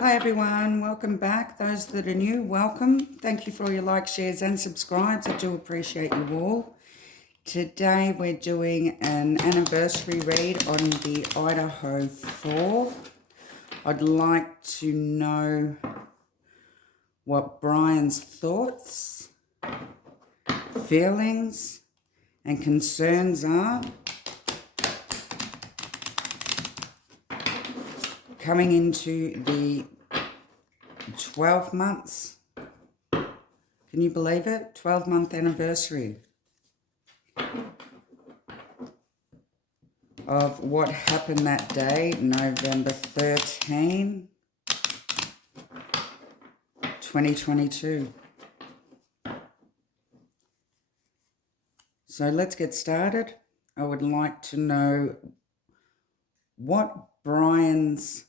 Hi everyone, welcome back. Those that are new, welcome. Thank you for all your likes, shares and subscribes. I do appreciate you all. Today we're doing an anniversary read on the Idaho 4. I'd like to know what Bryan's thoughts, feelings and concerns are coming into the 12 months. Can you believe it? 12-month anniversary of what happened that day, November 13, 2022. So let's get started. I would like to know what Bryan's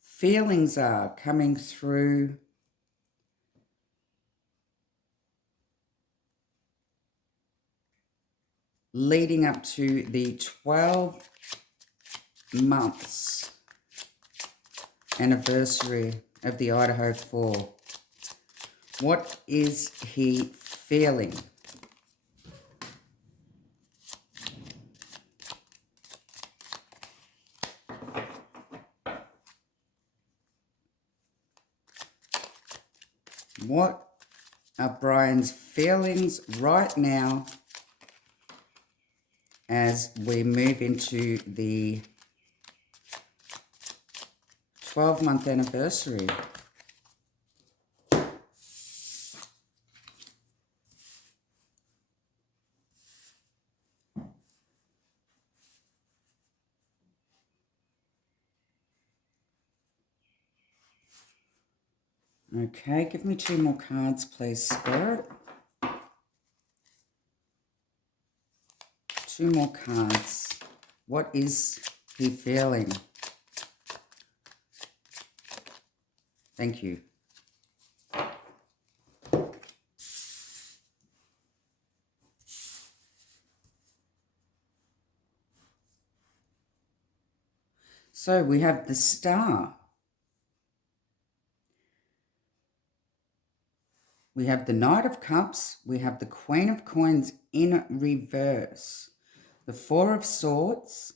feelings are coming through leading up to the 12 months anniversary of the Idaho 4. What is he feeling? What are Bryan's feelings right now as we move into the 12-month anniversary? Okay, give me 2 more cards, please, Spirit. 2 more cards. What is he feeling? Thank you. So we have the Star. We have the Knight of Cups. We have the Queen of Coins in reverse. The Four of Swords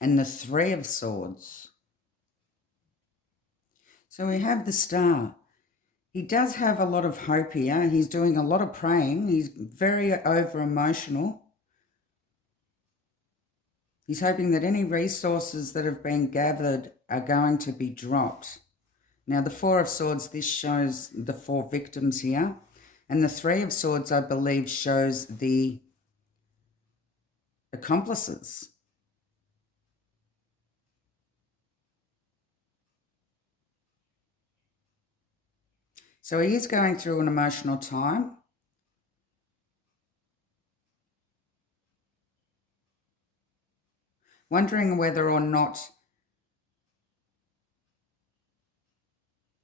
and the Three of Swords. So we have the Star. He does have a lot of hope here. He's doing a lot of praying. He's very over-emotional. He's hoping that any resources that have been gathered are going to be dropped. Now, the Four of Swords, this shows the 4 victims here. And the Three of Swords, I believe, shows the accomplices. So he is going through an emotional time. Wondering whether or not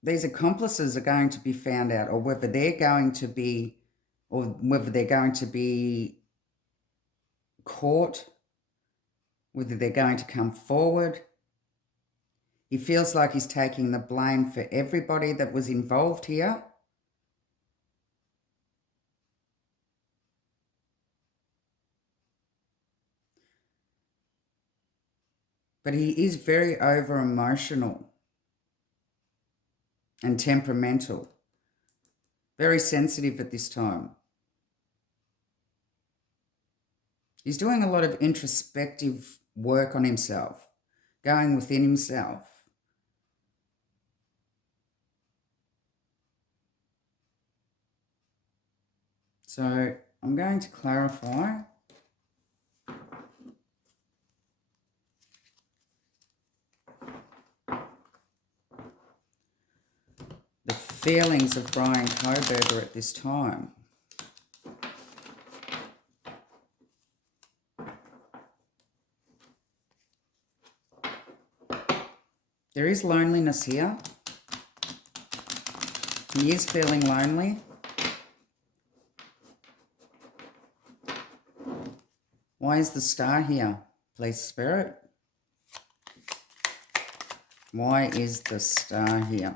these accomplices are going to be found out, or whether they're going to be, caught, whether they're going to come forward. He feels like he's taking the blame for everybody that was involved here. But he is very over-emotional and temperamental, very sensitive at this time. He's doing a lot of introspective work on himself, going within himself. So I'm going to clarify. The feelings of Bryan Kohberger at this time. There is loneliness here. He is feeling lonely. Why is the Star here, please, Spirit? Why is the Star here?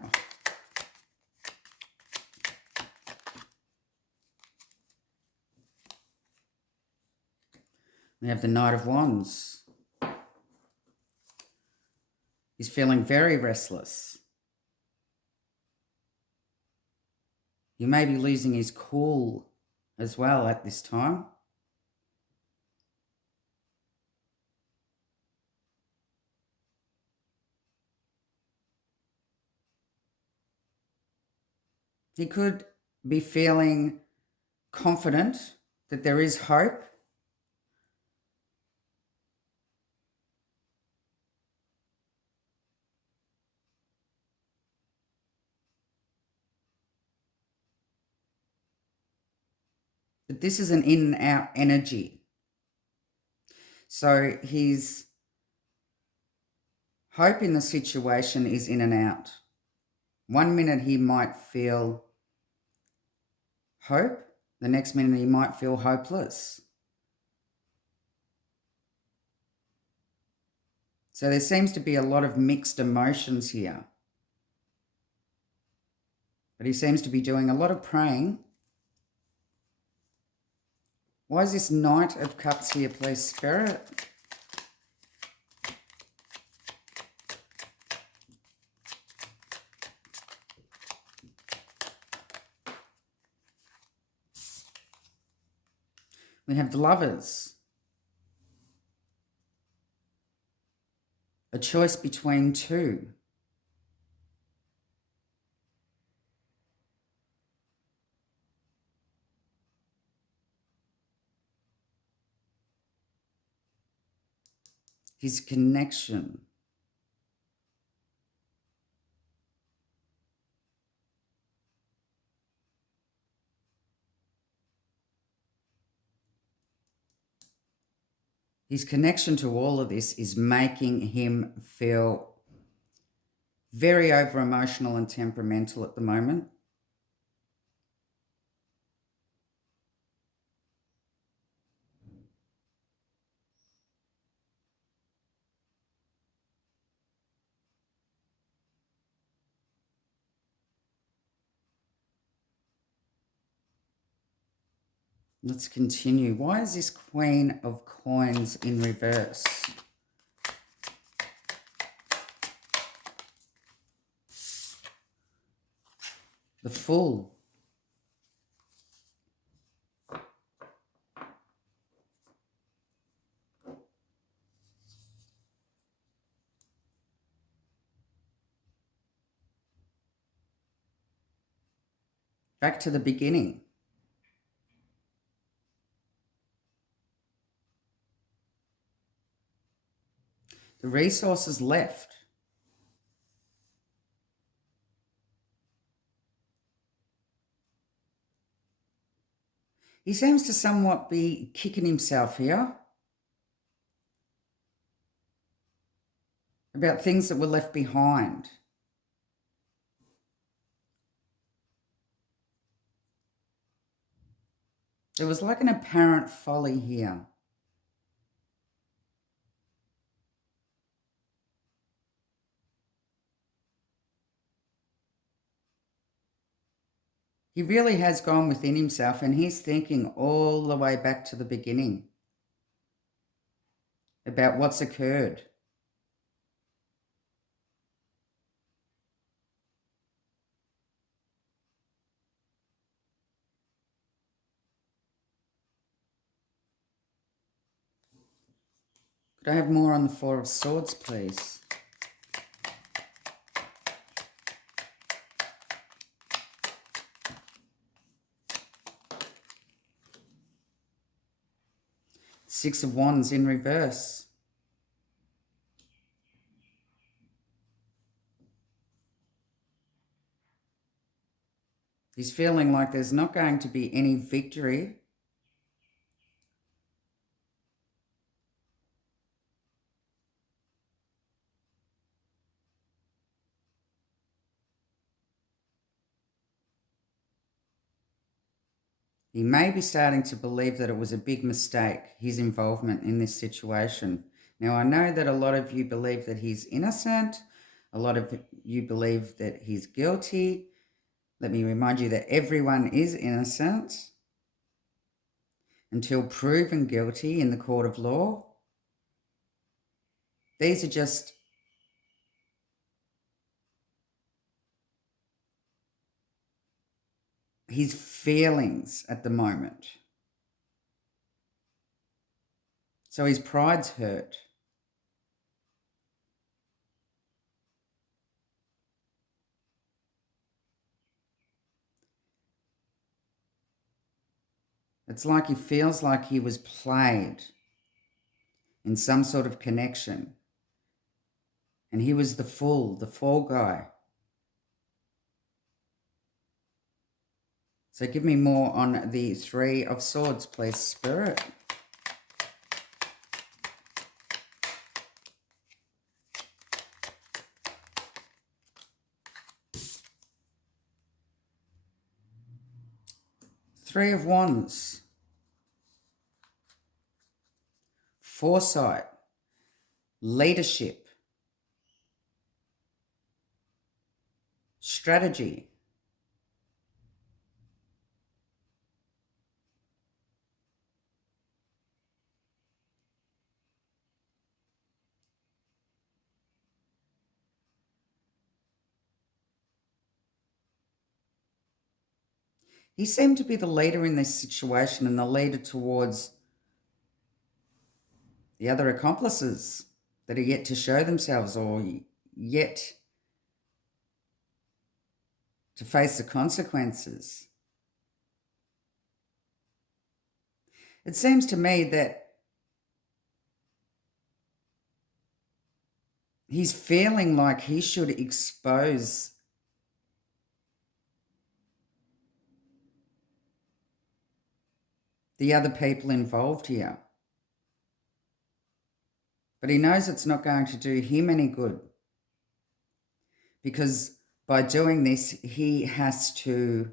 We have the Knight of Wands. He's feeling very restless. He may be losing his cool as well at this time. He could be feeling confident that there is hope. But this is an in and out energy. So his hope in the situation is in and out. 1 minute he might feel hope, the next minute he might feel hopeless. So there seems to be a lot of mixed emotions here. But he seems to be doing a lot of praying. Why is this Knight of Cups here, please, Spirit? We have the Lovers. A choice between two. His connection. His connection to all of this is making him feel very over-emotional and temperamental at the moment. Let's continue. Why is this Queen of Coins in reverse? The Fool. Back to the beginning. The resources left. He seems to somewhat be kicking himself here about things that were left behind. There was like an apparent folly here. He really has gone within himself and he's thinking all the way back to the beginning about what's occurred. Could I have more on the Four of Swords, please? Six of Wands in reverse. He's feeling like there's not going to be any victory. He may be starting to believe that it was a big mistake, his involvement in this situation. Now, I know that a lot of you believe that he's innocent, A lot of you believe that he's guilty. Let me remind you that everyone is innocent until proven guilty in the court of law. These are just his feelings at the moment. So his pride's hurt. It's like he feels like he was played in some sort of connection. And he was the fool, the fall guy. So give me more on the Three of Swords, please, Spirit. Three of Wands. Foresight. Leadership. Strategy. He seemed to be the leader in this situation and the leader towards the other accomplices that are yet to show themselves or yet to face the consequences. It seems to me that he's feeling like he should expose the other people involved here. But he knows it's not going to do him any good, because by doing this, he has to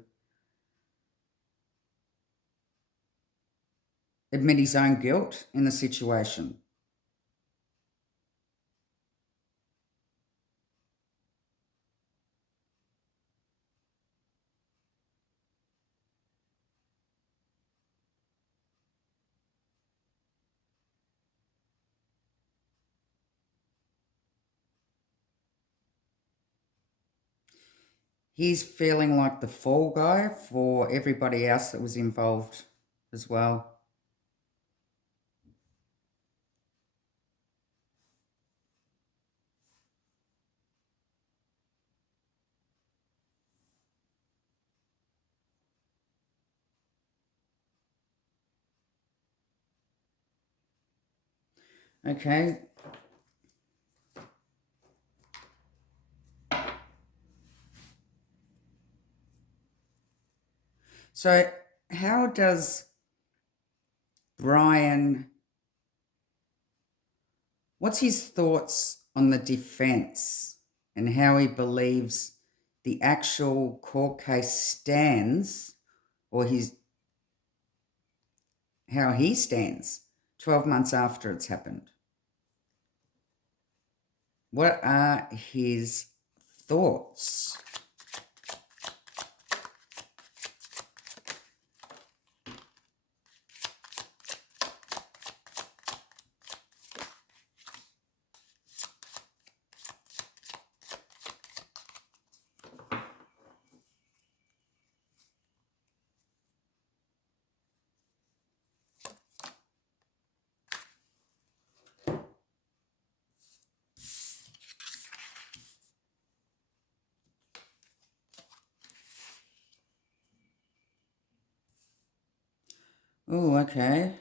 admit his own guilt in the situation. He's feeling like the fall guy for everybody else that was involved as well. Okay. So how does Bryan, what's his thoughts on the defense and how he believes the actual court case stands, or how he stands 12 months after it's happened? What are his thoughts? Oh, okay.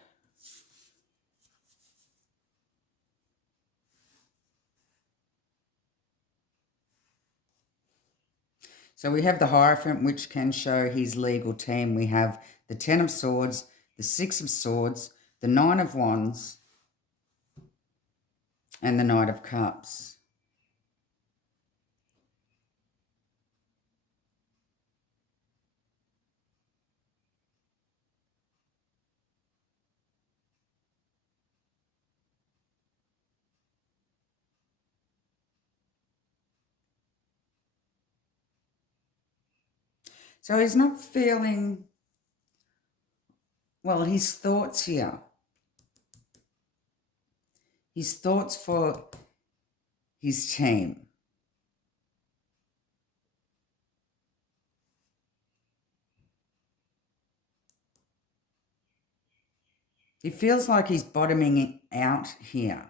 So we have the Hierophant, which can show his legal team. We have the Ten of Swords, the Six of Swords, the Nine of Wands, and the Knight of Cups. So he's not feeling, well, his thoughts here. His thoughts for his team. He feels like he's bottoming out here.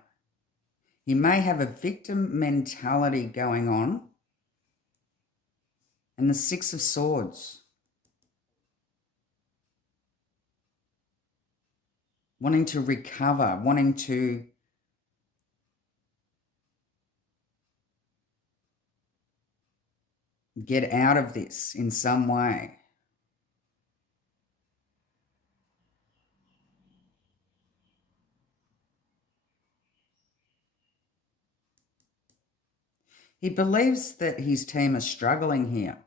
He may have a victim mentality going on. And the Six of Swords. Wanting to recover, wanting to get out of this in some way. He believes that his team are struggling here.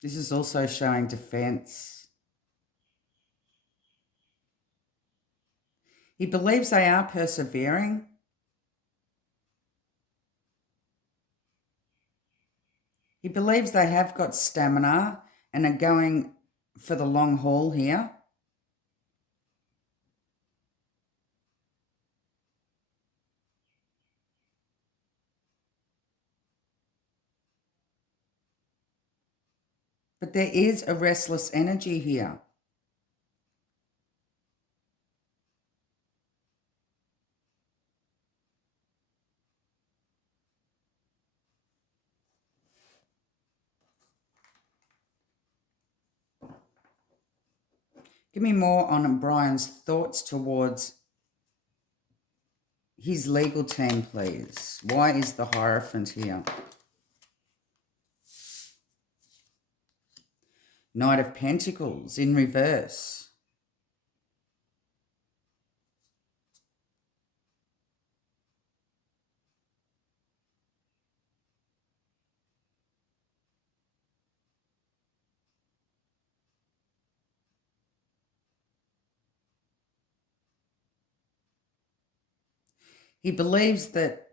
This is also showing defense. He believes they are persevering. He believes they have got stamina and are going for the long haul here. But there is a restless energy here. Give me more on Bryan's thoughts towards his legal team, please. Why is the Hierophant here? Knight of Pentacles in reverse. He believes that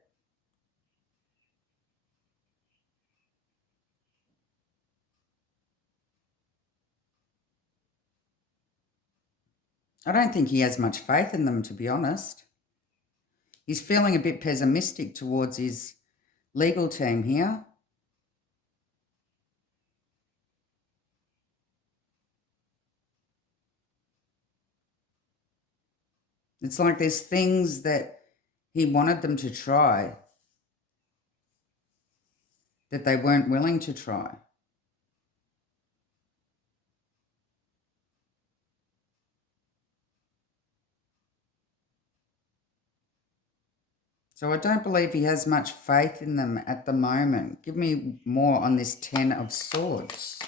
I don't think he has much faith in them, to be honest. He's feeling a bit pessimistic towards his legal team here. It's like there's things that he wanted them to try that they weren't willing to try. So I don't believe he has much faith in them at the moment. Give me more on this Ten of Swords.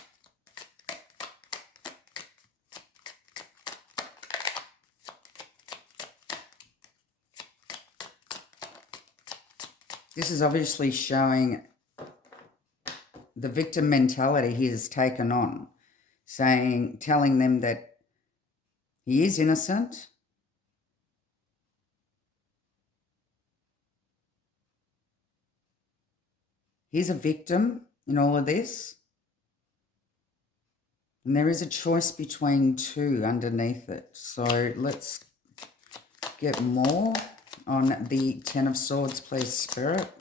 This is obviously showing the victim mentality he has taken on, telling them that he is innocent. He's a victim in all of this. And there is a choice between two underneath it. So let's get more on the Ten of Swords, please, Spirit.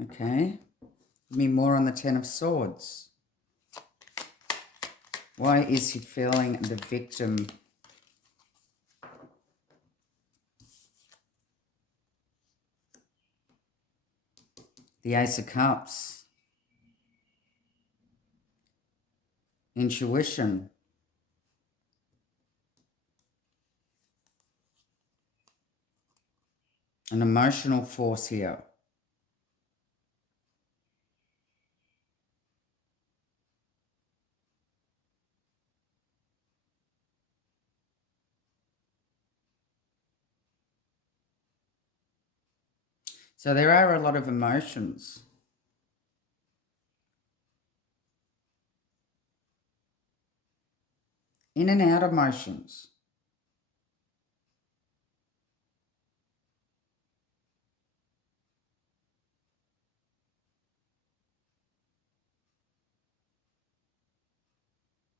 Okay. Give me more on the Ten of Swords. Why is he feeling the victim? The Ace of Cups. Intuition. An emotional force here. So there are a lot of emotions. in and out emotions.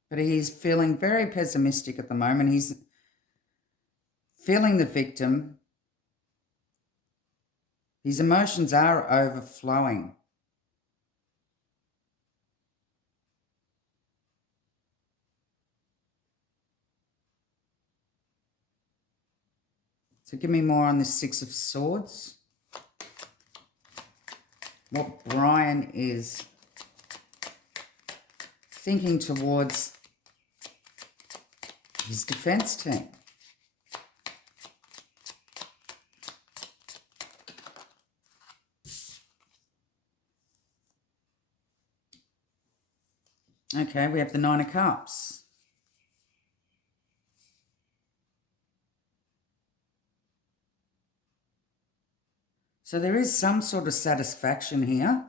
But he's feeling very pessimistic at the moment. He's feeling the victim. His emotions are overflowing. So give me more on this Six of Swords. What Bryan is thinking towards his defense team. Okay, we have the Nine of Cups. So there is some sort of satisfaction here.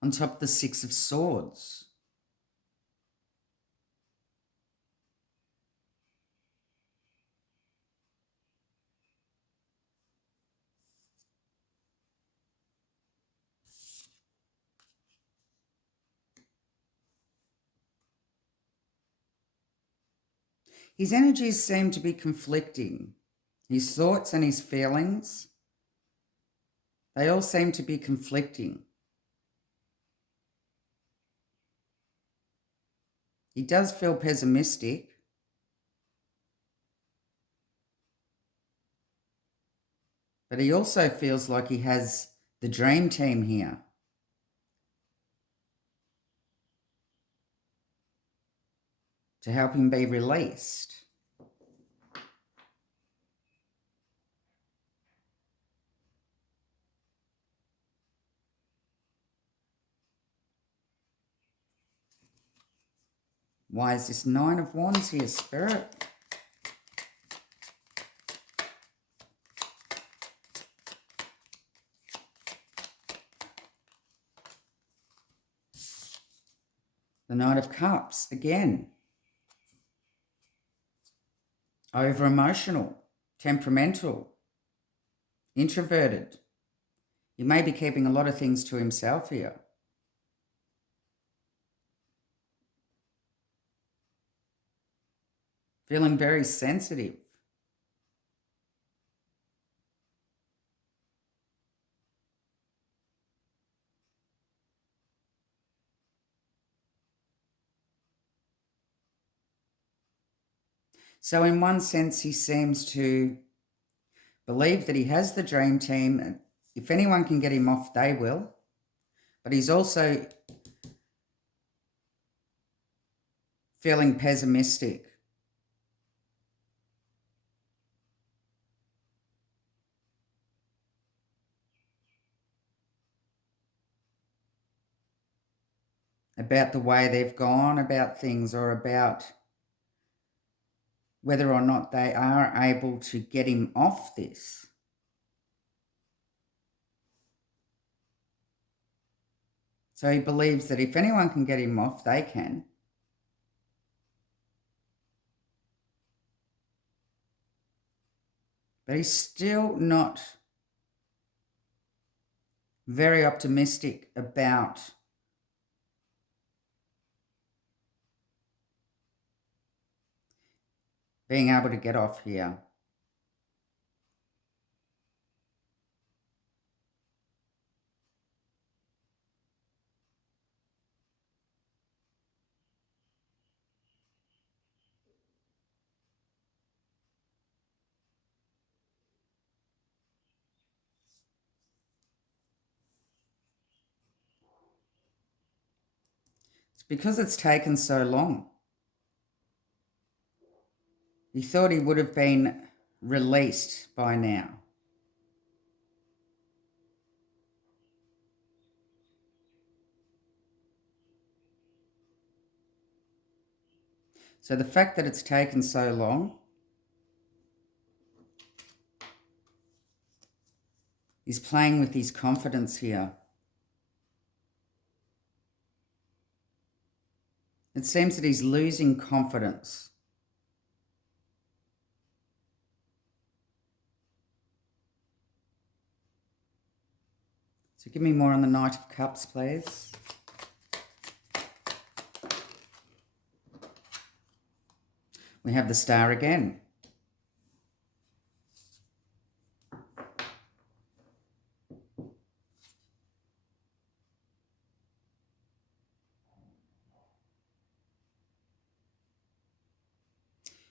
On top of the Six of Swords. His energies seem to be conflicting. His thoughts and his feelings, they all seem to be conflicting. He does feel pessimistic. But he also feels like he has the dream team here. To help him be released. Why is this Nine of Wands here, Spirit? The Knight of Cups, again. Over-emotional, temperamental, introverted. He may be keeping a lot of things to himself here. Feeling very sensitive. So in one sense, he seems to believe that he has the dream team. If anyone can get him off, they will. But he's also feeling pessimistic. About the way they've gone about things, or about whether or not they are able to get him off this. So he believes that if anyone can get him off, they can. But he's still not very optimistic about being able to get off here. It's because it's taken so long. He thought he would have been released by now. So the fact that it's taken so long He's playing with his confidence here. It seems that he's losing confidence. So give me more on the Knight of Cups, please. We have the Star again.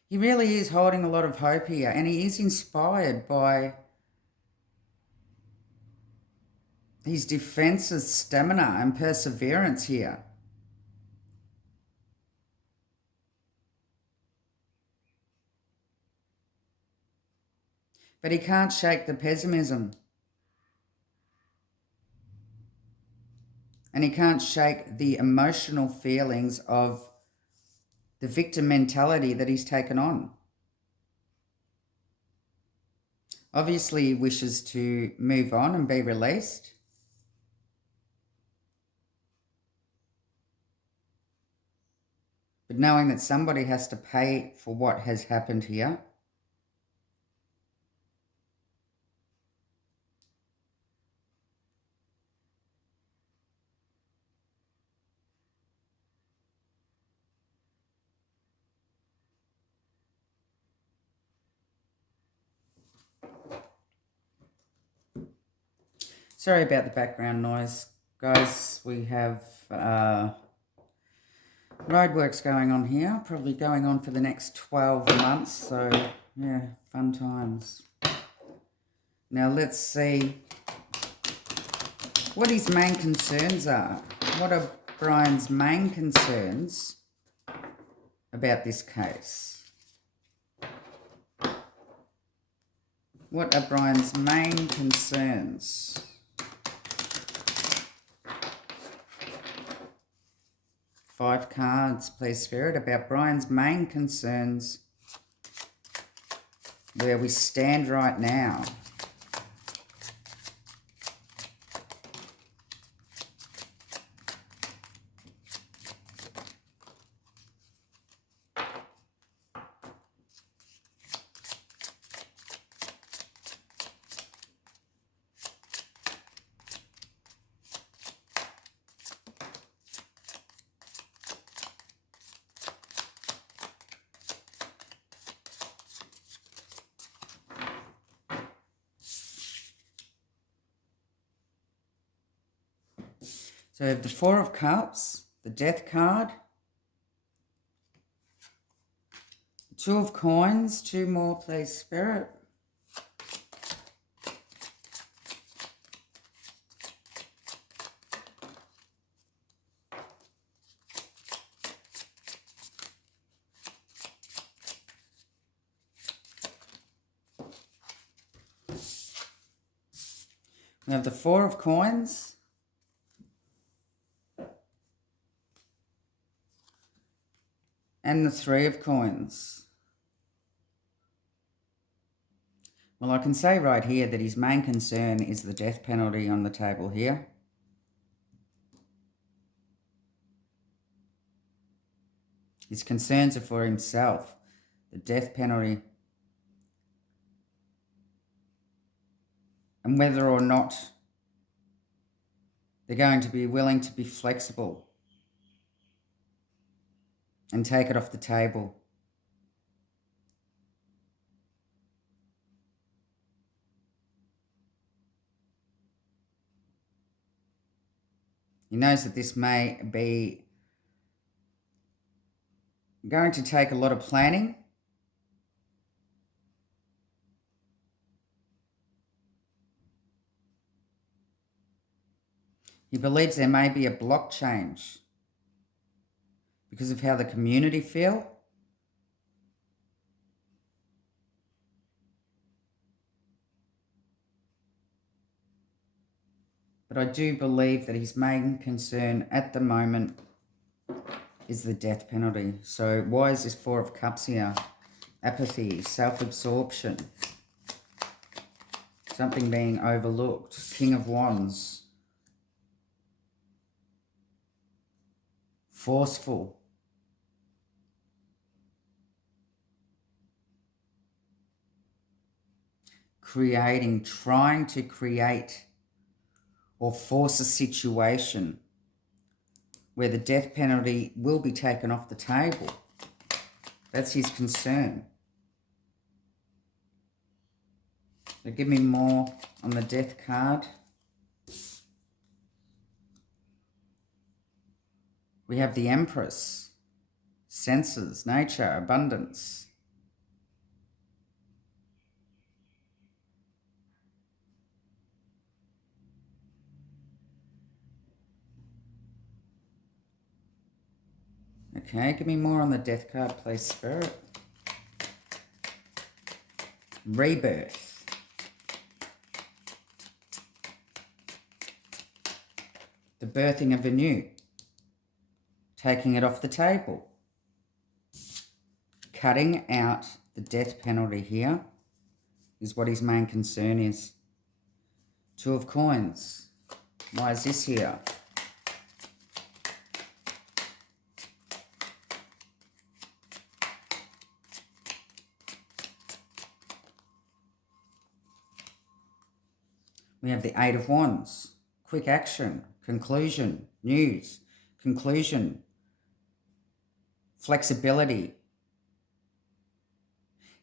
He really is holding a lot of hope here, and he is inspired by his defense's stamina and perseverance here. But he can't shake the pessimism. And he can't shake the emotional feelings of the victim mentality that he's taken on. Obviously, he wishes to move on and be released. But knowing that somebody has to pay for what has happened here. Sorry about the background noise, guys. We have roadworks going on here, probably going on for the next 12 months. So, yeah, fun times. Now, let's see what his main concerns are. What are Bryan's main concerns about this case? What are Bryan's main concerns? Five cards, please, Spirit, about Bryan's main concerns, where we stand right now. So we have the Four of Cups, the Death card, the Two of Coins, two more, please, Spirit. We have the Four of Coins. And the Three of Coins. Well, I can say right here that his main concern is the death penalty on the table here. His concerns are for himself, the death penalty, and whether or not they're going to be willing to be flexible and take it off the table. He knows that this may be going to take a lot of planning. He believes there may be a block change because of how the community feel. But I do believe that his main concern at the moment is the death penalty. So why is this Four of Cups here? Apathy, self-absorption. Something being overlooked. King of Wands. Forceful. Creating, trying to create or force a situation where the death penalty will be taken off the table. That's his concern. So give me more on the death card. We have the Empress. Senses, nature, abundance. Okay, give me more on the death card, please, Spirit. Rebirth. The birthing of a new. Taking it off the table. Cutting out the death penalty here is what his main concern is. Two of Coins. Why is this here? We have the Eight of Wands. Quick action, conclusion, news, conclusion, flexibility.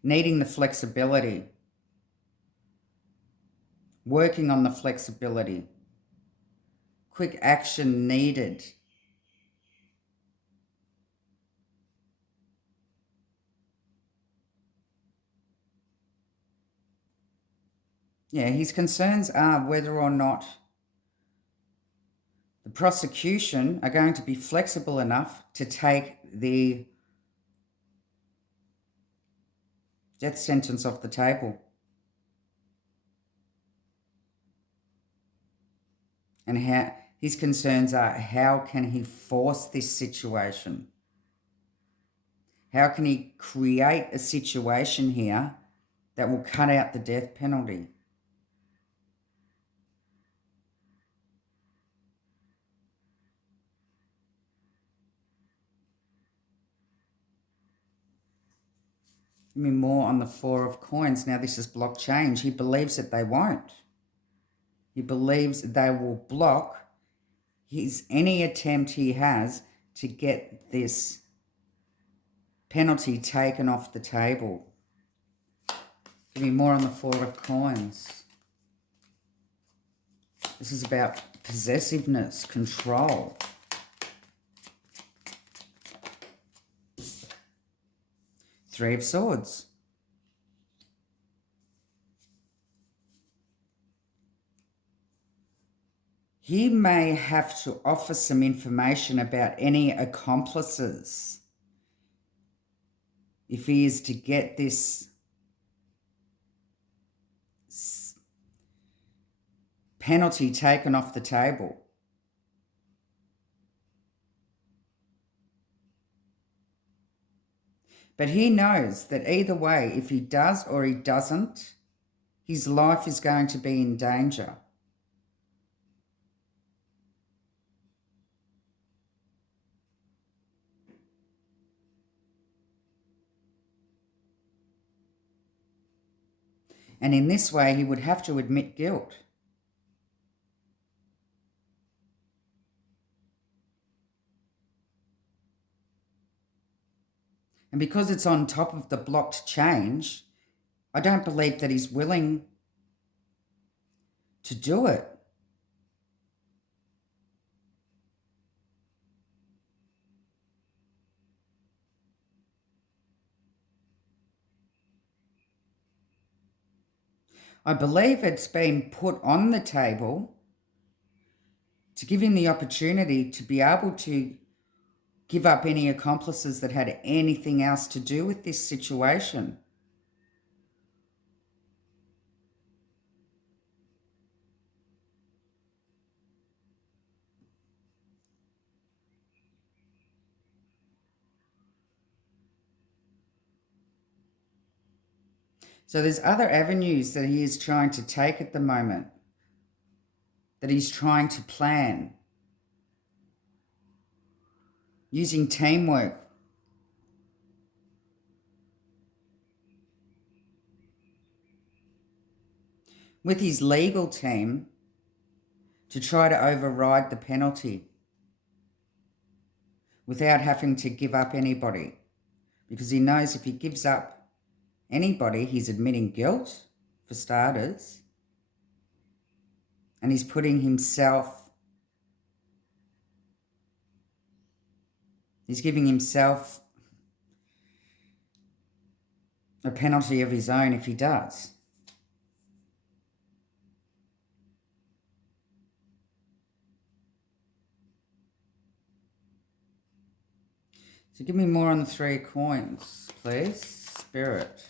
Needing the flexibility. Working on the flexibility. Quick action needed. Yeah, his concerns are whether or not the prosecution are going to be flexible enough to take the death sentence off the table. And his concerns are, how can he force this situation? How can he create a situation here that will cut out the death penalty? Give me more on the Four of Coins. Now this is block change. He believes that they won't. He believes they will block any attempt he has to get this penalty taken off the table. Give me more on the Four of Coins. This is about possessiveness, control. Three of Swords. He may have to offer some information about any accomplices if he is to get this penalty taken off the table. But he knows that either way, if he does or he doesn't, his life is going to be in danger. And in this way, he would have to admit guilt. And because it's on top of the blocked change, I don't believe that he's willing to do it. I believe it's been put on the table to give him the opportunity to be able to give up any accomplices that had anything else to do with this situation. So there's other avenues that he is trying to take at the moment, that he's trying to plan, using teamwork. With his legal team to try to override the penalty without having to give up anybody. Because he knows if he gives up anybody, he's admitting guilt, for starters, and he's putting himself, he's giving himself a penalty of his own if he does. So give me more on the 3 coins, please, Spirit.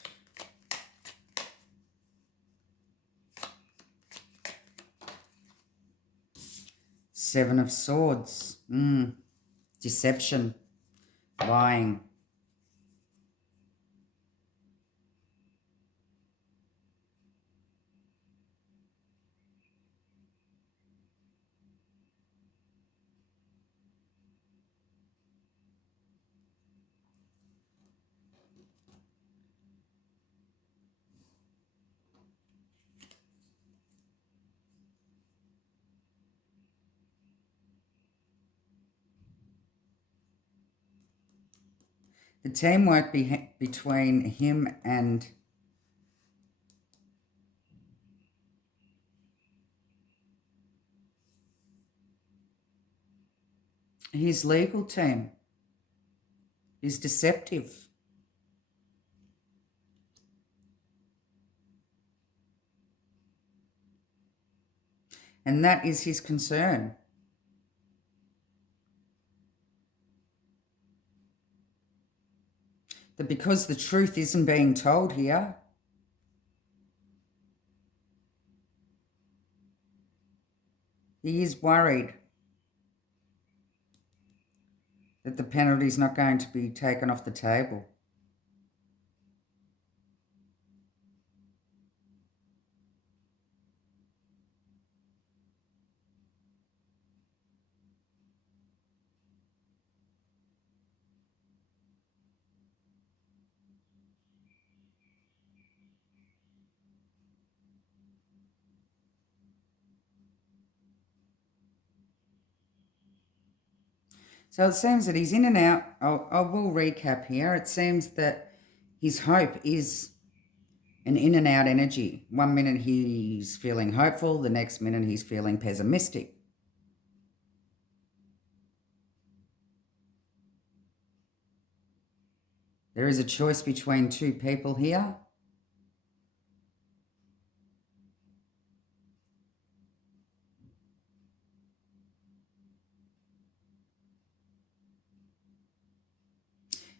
Seven of Swords. Deception. Lying. The teamwork between him and his legal team is deceptive. And that is his concern. That because the truth isn't being told here, he is worried that the penalty is not going to be taken off the table. So it seems that he's in and out. I will recap here. It seems that his hope is an in and out energy. One minute he's feeling hopeful, the next minute he's feeling pessimistic. There is a choice between 2 people here.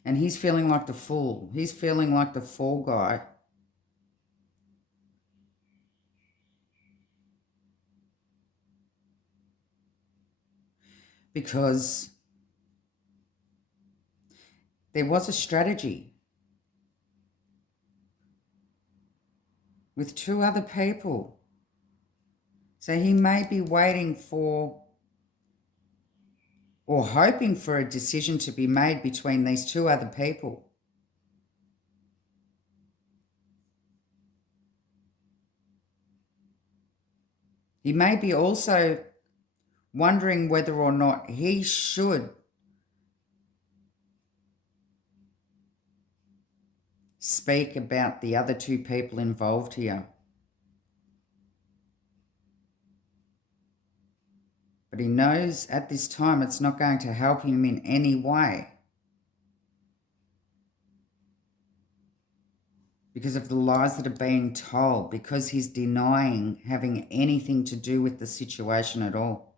And he's feeling like the fool. He's feeling like the fall guy. Because there was a strategy with 2 other people. So he may be waiting for or hoping for a decision to be made between these 2 other people. He may be also wondering whether or not he should speak about the other 2 people involved here. But he knows at this time it's not going to help him in any way because of the lies that are being told, because he's denying having anything to do with the situation at all.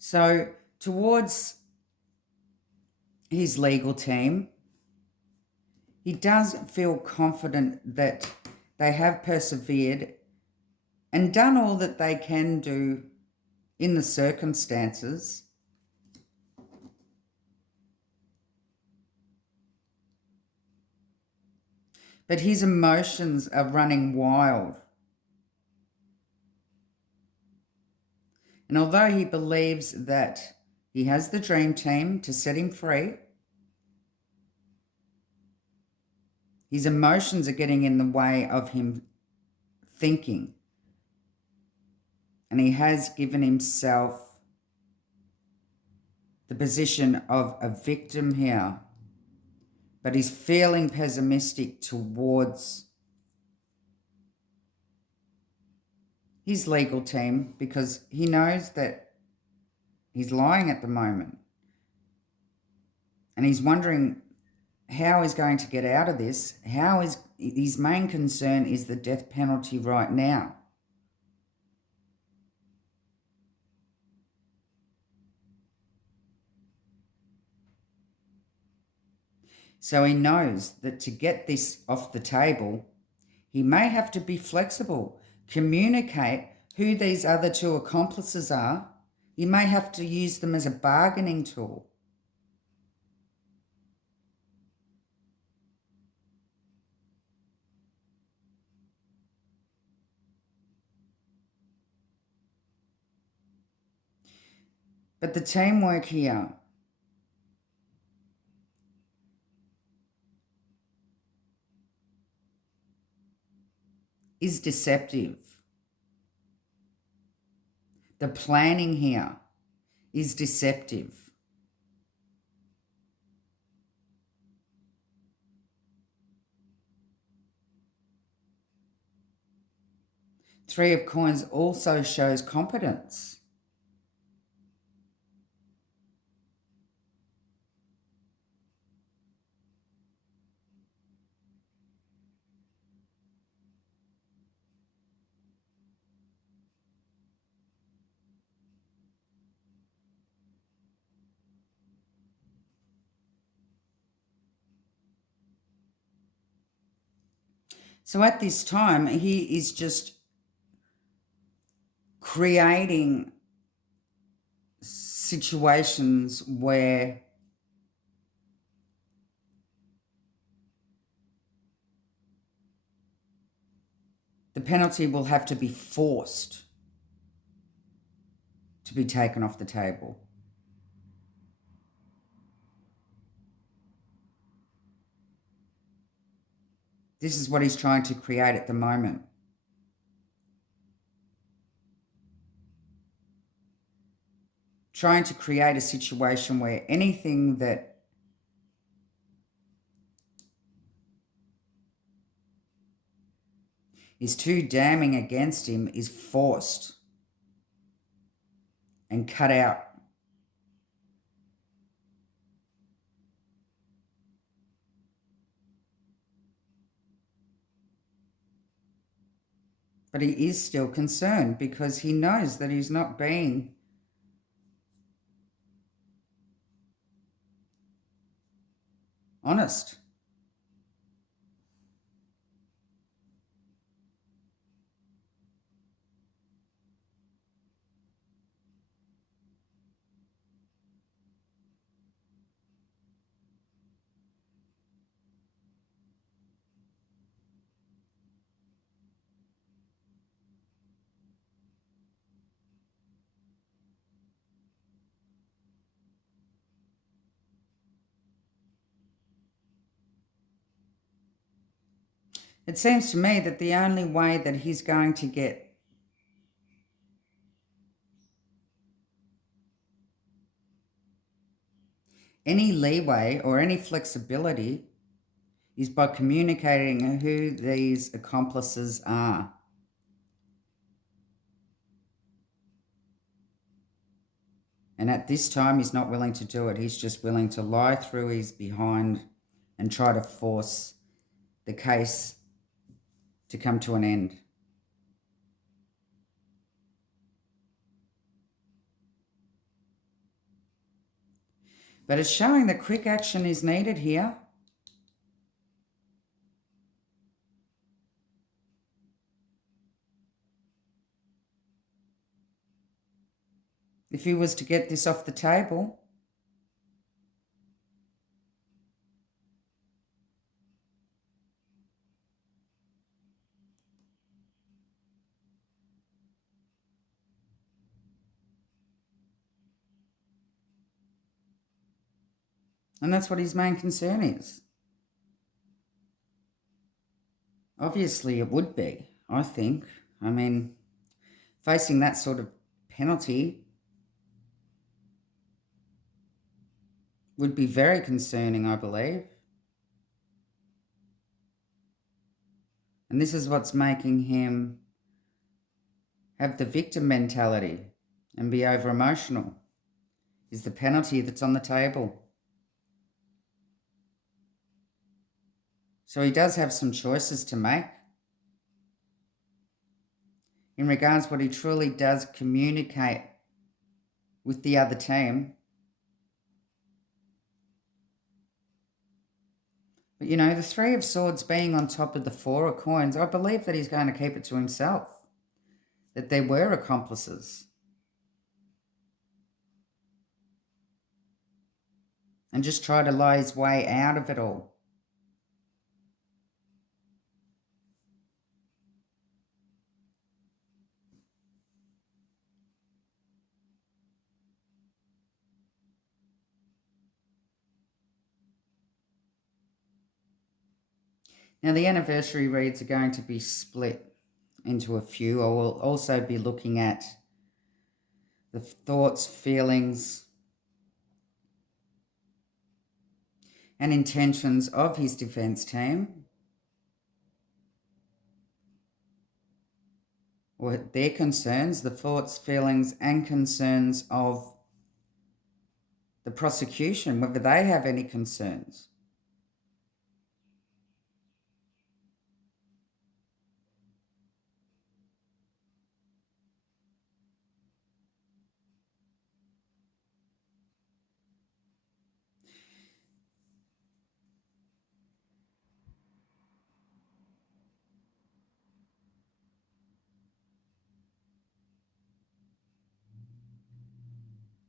So towards his legal team, he does feel confident that they have persevered and done all that they can do in the circumstances. But his emotions are running wild. And although he believes that he has the dream team to set him free, his emotions are getting in the way of him thinking. And he has given himself the position of a victim here, but he's feeling pessimistic towards his legal team because he knows that he's lying at the moment. And he's wondering how he's going to get out of this. His main concern is the death penalty right now. So he knows that to get this off the table, he may have to be flexible, communicate who these other two accomplices are. You may have to use them as a bargaining tool. But the teamwork here is deceptive. The planning here is deceptive. Three of Coins also shows competence. So at this time, he is just creating situations where the penalty will have to be forced to be taken off the table. This is what he's trying to create at the moment. Trying to create a situation where anything that is too damning against him is forced and cut out. But he is still concerned because he knows that he's not being honest. It seems to me that the only way that he's going to get any leeway or any flexibility is by communicating who these accomplices are. And at this time, he's not willing to do it. He's just willing to lie through his behind and try to force the case to come to an end. But it's showing that quick action is needed here. if he was to get this off the table, and that's what his main concern is. Obviously, it would be, I think. I mean, facing that sort of penalty would be very concerning, I believe. And this is what's making him have the victim mentality and be over emotional, is the penalty that's on the table. So he does have some choices to make in regards to what he truly does communicate with the other team. But you know, the Three of Swords being on top of the Four of Coins, I believe that he's going to keep it to himself, that they were accomplices. And just try to lie his way out of it all. Now, the anniversary reads are going to be split into a few. I will also be looking at the thoughts, feelings, and intentions of his defence team, or their concerns, the thoughts, feelings, and concerns of the prosecution, whether they have any concerns.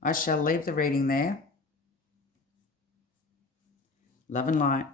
I shall leave the reading there. Love and light.